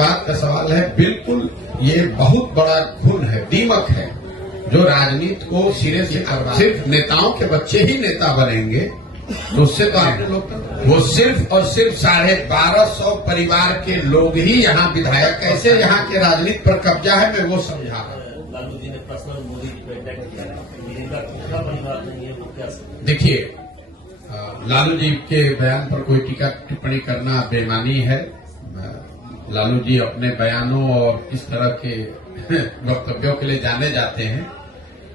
परिवारवाद का सवाल है, बिल्कुल ये बहुत बड़ा घुन है, दीमक है जो राजनीति को सिरे से करवा। सिर्फ नेताओं के बच्चे ही नेता बनेंगे तो उससे तो आपने लोकतंत्र, वो सिर्फ और सिर्फ 1250 परिवार के लोग ही यहाँ विधायक, कैसे यहाँ के राजनीति पर कब्जा है मैं वो समझा रहा हूँ। लालू जी ने पर्सनल मोदी जी को अटैक किया है, इनका दूसरा परिवार नहीं है, वो क्या देखिए, लालू जी के बयान पर कोई टीका टिप्पणी करना बेईमानी है। लालू जी अपने बयानों और इस तरह के वक्तव्यों के लिए जाने जाते हैं।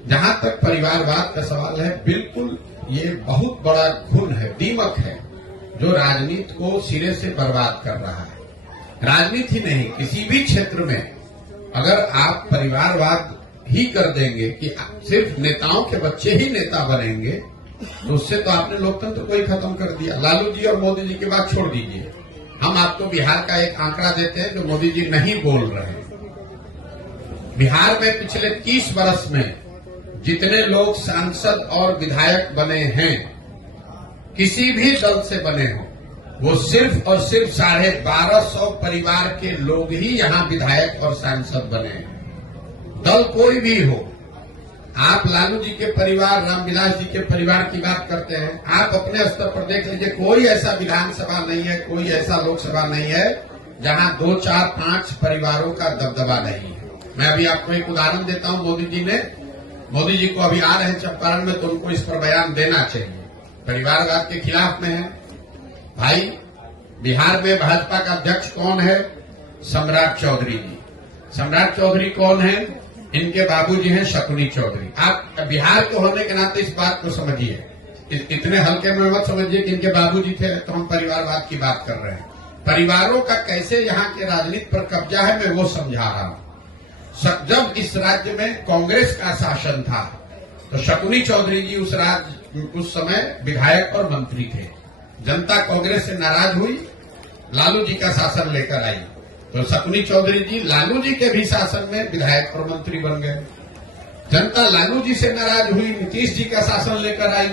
जहां तक परिवारवाद का सवाल है, बिल्कुल ये बहुत बड़ा घुन है, दीमक है जो राजनीति को सिरे से बर्बाद कर रहा है। राजनीति ही नहीं, किसी भी क्षेत्र में अगर आप परिवारवाद ही कर देंगे कि सिर्फ नेताओं के बच्चे ही नेता बनेंगे तो उससे तो आपने लोकतंत्र को ही खत्म कर दिया। लालू जी और मोदी जी की बात छोड़ दीजिए, हम आपको बिहार का एक आंकड़ा देते हैं जो मोदी जी नहीं बोल रहे हैं। बिहार में पिछले 30 वर्ष में जितने लोग सांसद और विधायक बने हैं, किसी भी दल से बने हों, वो सिर्फ और सिर्फ 1250 परिवार के लोग ही यहाँ विधायक और सांसद बने हैं। दल कोई भी हो, आप लालू जी के परिवार, रामविलास जी के परिवार की बात करते हैं, आप अपने स्तर पर देख लीजिए, कोई ऐसा विधानसभा नहीं है, कोई ऐसा लोकसभा नहीं है जहां 2, 4, 5 परिवारों का दबदबा नहीं है। मैं अभी आपको एक उदाहरण देता हूं। मोदी जी को अभी आ रहे हैं चंपारण में, तो उनको इस पर बयान देना चाहिए। परिवारवाद के खिलाफ में है भाई। बिहार में भाजपा का अध्यक्ष कौन है? सम्राट चौधरी जी। सम्राट चौधरी कौन है? इनके बाबूजी हैं शकुनी चौधरी। आप बिहार के होने के नाते इस बात को समझिए, इतने हल्के में मत समझिए कि इनके बाबूजी थे तो हम परिवारवाद की बात कर रहे हैं। परिवारों का कैसे यहाँ के राजनीति पर कब्जा है मैं वो समझा रहा हूँ। जब इस राज्य में कांग्रेस का शासन था तो शकुनी चौधरी जी उस समय विधायक और मंत्री थे। जनता कांग्रेस से नाराज हुई, लालू जी का शासन लेकर आई तो शकुनी चौधरी जी लालू जी के भी शासन में विधायक और मंत्री बन गए। जनता लालू जी से नाराज हुई, नीतीश जी का शासन लेकर आई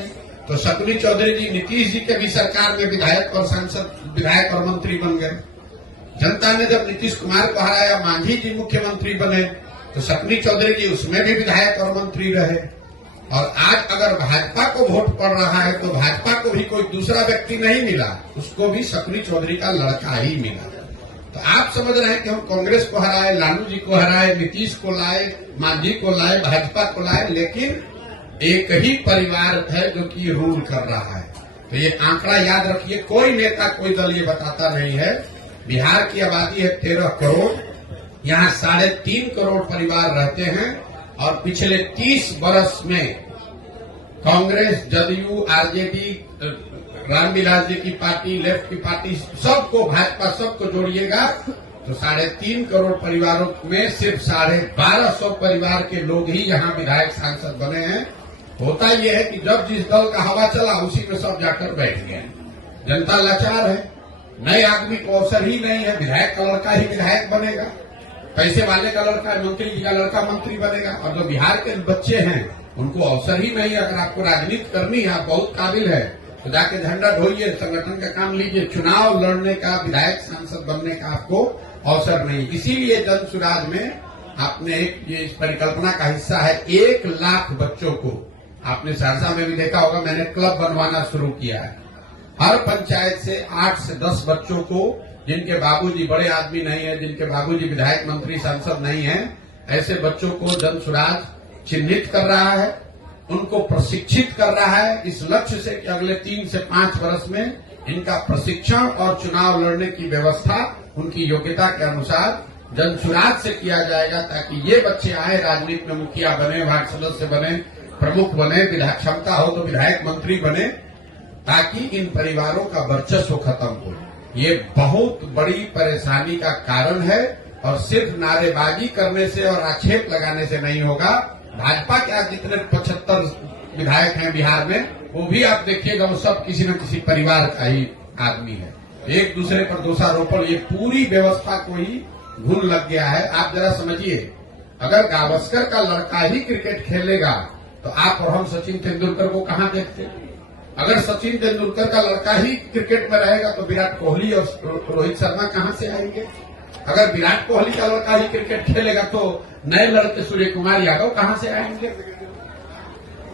तो शकुनी चौधरी जी नीतीश जी के भी सरकार में विधायक और सांसद, विधायक और मंत्री बन गए। जनता ने जब नीतीश कुमार को हराया, मांझी जी मुख्यमंत्री बने तो शकुनी चौधरी जी उसमें भी विधायक और मंत्री रहे। और आज अगर भाजपा को वोट पड़ रहा है तो भाजपा को भी कोई दूसरा व्यक्ति नहीं मिला, उसको भी शकुनी चौधरी का लड़का ही मिला। तो आप समझ रहे हैं कि हम कांग्रेस को हराए, लालू जी को हराए, नीतीश को लाए, मांझी को लाए, भाजपा को लाए, लेकिन एक ही परिवार है जो कि रूल कर रहा है। तो ये आंकड़ा याद रखिए, कोई नेता, कोई दल ये बताता नहीं है। बिहार की आबादी है 13 करोड़, यहाँ 3.5 करोड़ परिवार रहते हैं और पिछले 30 वर्ष में कांग्रेस, जदयू, आरजेडी, रामविलास जी की पार्टी, लेफ्ट की पार्टी, सबको, भाजपा, सबको जोड़िएगा तो 3.5 करोड़ परिवारों में सिर्फ 1250 परिवार के लोग ही यहाँ विधायक सांसद बने हैं। होता यह है कि जब जिस दल का हवा चला उसी में सब जाकर बैठ गए। जनता लाचार है, नए आदमी को अवसर ही नहीं है। विधायक का लड़का ही विधायक बनेगा, पैसे वाले का लड़का, मंत्री जी का लड़का मंत्री बनेगा, और जो बिहार के बच्चे हैं उनको अवसर ही नहीं है। अगर आपको राजनीति करनी है, आप बहुत काबिल है तो जाके झंडा ढोइए, संगठन का काम लीजिए, चुनाव लड़ने का, विधायक सांसद बनने का आपको अवसर नहीं। इसीलिए जन सुराज में आपने ये इस परिकल्पना का हिस्सा है, 1 लाख बच्चों को, आपने सहरसा में भी देखा होगा, मैंने क्लब बनवाना शुरू किया है। हर पंचायत से 8 से 10 बच्चों को, जिनके बाबूजी बड़े आदमी नहीं है, जिनके बाबूजी विधायक, मंत्री, सांसद नहीं है, ऐसे बच्चों को जन सुराज चिन्हित कर रहा है, उनको प्रशिक्षित कर रहा है इस लक्ष्य से कि अगले 3 से 5 वर्ष में इनका प्रशिक्षण और चुनाव लड़ने की व्यवस्था उनकी योग्यता के अनुसार जन सुराज से किया जाएगा, ताकि ये बच्चे आए, राजनीति में मुखिया बने, वार्ड सदस्य बने, प्रमुख बने, क्षमता हो तो विधायक, मंत्री बने, ताकि इन परिवारों का वर्चस्व खत्म हो। ये बहुत बड़ी परेशानी का कारण है और सिर्फ नारेबाजी करने से और आक्षेप लगाने से नहीं होगा। भाजपा के आज जितने 75 विधायक हैं बिहार में, वो भी आप देखिएगा, वो सब किसी न किसी परिवार का ही आदमी है। एक दूसरे पर दोषारोपण, ये पूरी व्यवस्था को ही घुन लग गया है। आप जरा समझिए, अगर गावस्कर का लड़का ही क्रिकेट खेलेगा तो आप और हम सचिन तेंदुलकर को कहां देखते? अगर सचिन तेंदुलकर का लड़का ही क्रिकेट में रहेगा तो विराट कोहली और रोहित शर्मा कहां से आएंगे? अगर विराट कोहली का लड़का ही क्रिकेट खेलेगा तो नए लड़के सूर्य कुमार यादव कहां से आएंगे?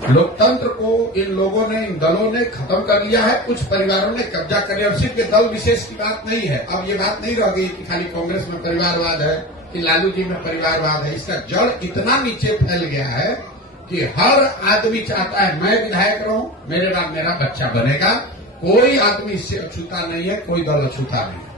लोकतंत्र को इन लोगों ने, इन दलों ने खत्म कर लिया है। कुछ परिवारों ने कब्जा कर लिया। सिर्फ ये दल विशेष की बात नहीं है। अब ये बात नहीं रह गई कि खाली कांग्रेस में परिवारवाद है कि लालू जी में परिवारवाद है। इसका जड़ इतना नीचे फैल गया है कि हर आदमी चाहता है मैं विधायक रहूं, मेरे बाद मेरा बच्चा बनेगा। कोई आदमी इससे अछूता नहीं है, कोई दल अछूता नहीं है।